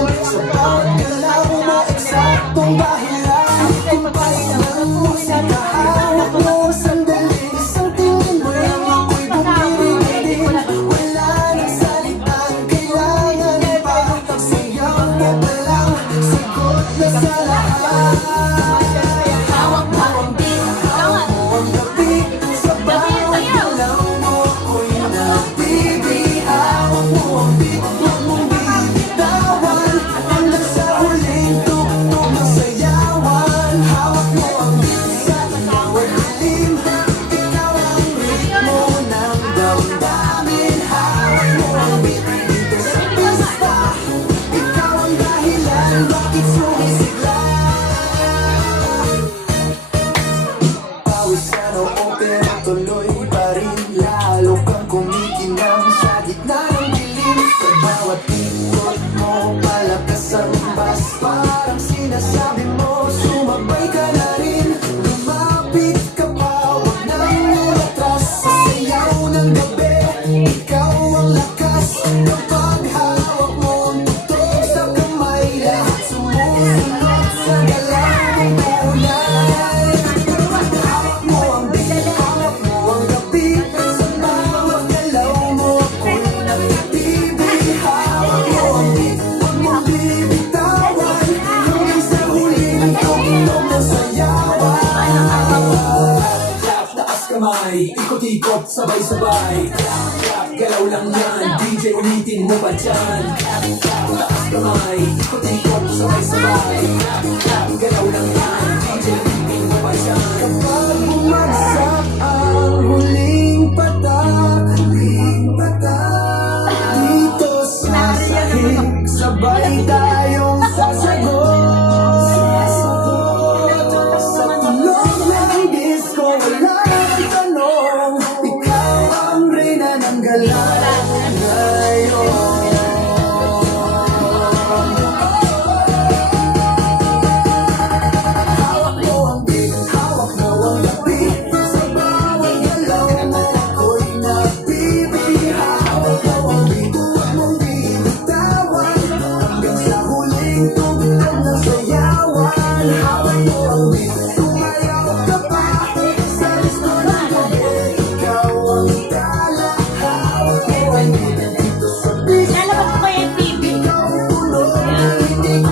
binitawan. Sa bawat galaw mo, eksaktong dahilan. Kung paano mo sinahawak mo, sandali, isang tingin mo lang ako'y bumibigay din. Wala nang salitang kailangan pa, sayaw mo pa lang, sagot na sa lahat. Hawak mo ang beat, hawak mo ang gabi, sa bawat galaw mo ako'y nabibig. Hawak mo ang beat, huwag mong bibitawan, hanggang sa huling tugtog ng sayawan. Hawak mo ang beat sa bawat dilim, ikaw ang ritmo ng damdamin. Hawak mo ang beat dito sa pista, ikaw ang dahilan bakit sumisigla. Pawis ka na o pero tuloy pa rin, lalo kang kumikinang sa gitna ng dilim. Sa bawat ikot mo, palakas ang bas, parang sinasabi mo, sumabay ka na rin. Lumapit ka pa, huwag nang umatras, sa sayaw ng gabi, ikaw ang lakas. Kapag hawak mo ang tugtog sa kamay, lahat sumusunod sa galaw ng kulay. Hawak mo ang beat, hawak mo ang gabi, sa bawat galaw mo ako'y nabibig. Hawak mo ang beat, huwag mong bibitawan, hanggang sa huling tugtog ng sayawan. Clap, taas kamay, ikot-ikot, sabay-sabay. Clap, clap, galaw lang yan, DJ ulitin mo pa dyan. Clap, clap, taas kamay, ikot-ikot, sabay-sabay. Clap, clap, galaw lang yan, DJ ulitin mo pa dyan. Kapag bumagsak ang huling patak, dito sa sahig, sabay tayong sasagot. Sa tulog ng disco, walang tanong, ikaw ang reyna ng galaw ngayon. Hawak mo ang beat, hawak mo ang gabi, sa bawat galaw mo ako'y nabibig. Hawak mo ang beat, huwag mong bibitawan, hanggang sa huling tugtog ng sayawan. Hawak mo ang beat, tumayaw ka pa, sa listo ng gabi, ikaw ang tala. Hawak mo ang beat, dito sa pista, Lalabas ko yung TV. ikaw ang tuloy, hindi ko